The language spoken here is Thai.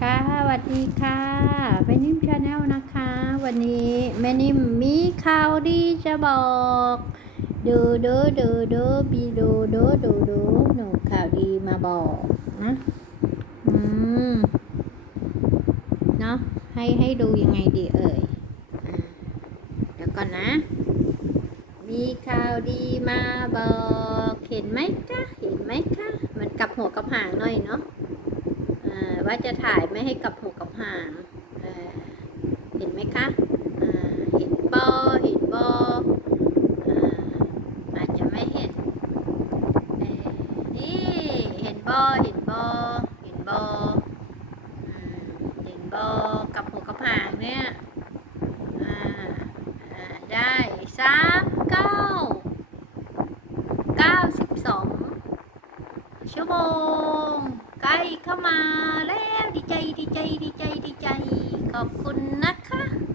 ค่ะสวัสดีค่ะแม่นิ่มชาแนลนะคะ วันนี้แม่นิ่มมีข่าวดีจะบอกดูดูดูดูบีดูดูดูดูหนูข่าวดีมาบอกนะอืมเนาะให้ให้ดูยังไงดีเอ่ยเดี๋ยวก่อนนะ มีข่าวดีมาบอก เห็นไหมคะเห็นไหมคะมันกลับหัวกลับหางหน่อยเนาะ ว่าจะถ่ายไม่ให้กับหัวกับหางเห็นไหมคะเห็นบอเห็นบออาจจะไม่เห็นนี่เห็นบอเห็นบอเห็นบอเห็นบอกับหัวกับหางเนี่ยได้สามเก้าเก้าสิบสองชั่วโมง ใกล้เข้ามาแล้วดีใจดีใจดีใจดีใจ ขอบคุณนะ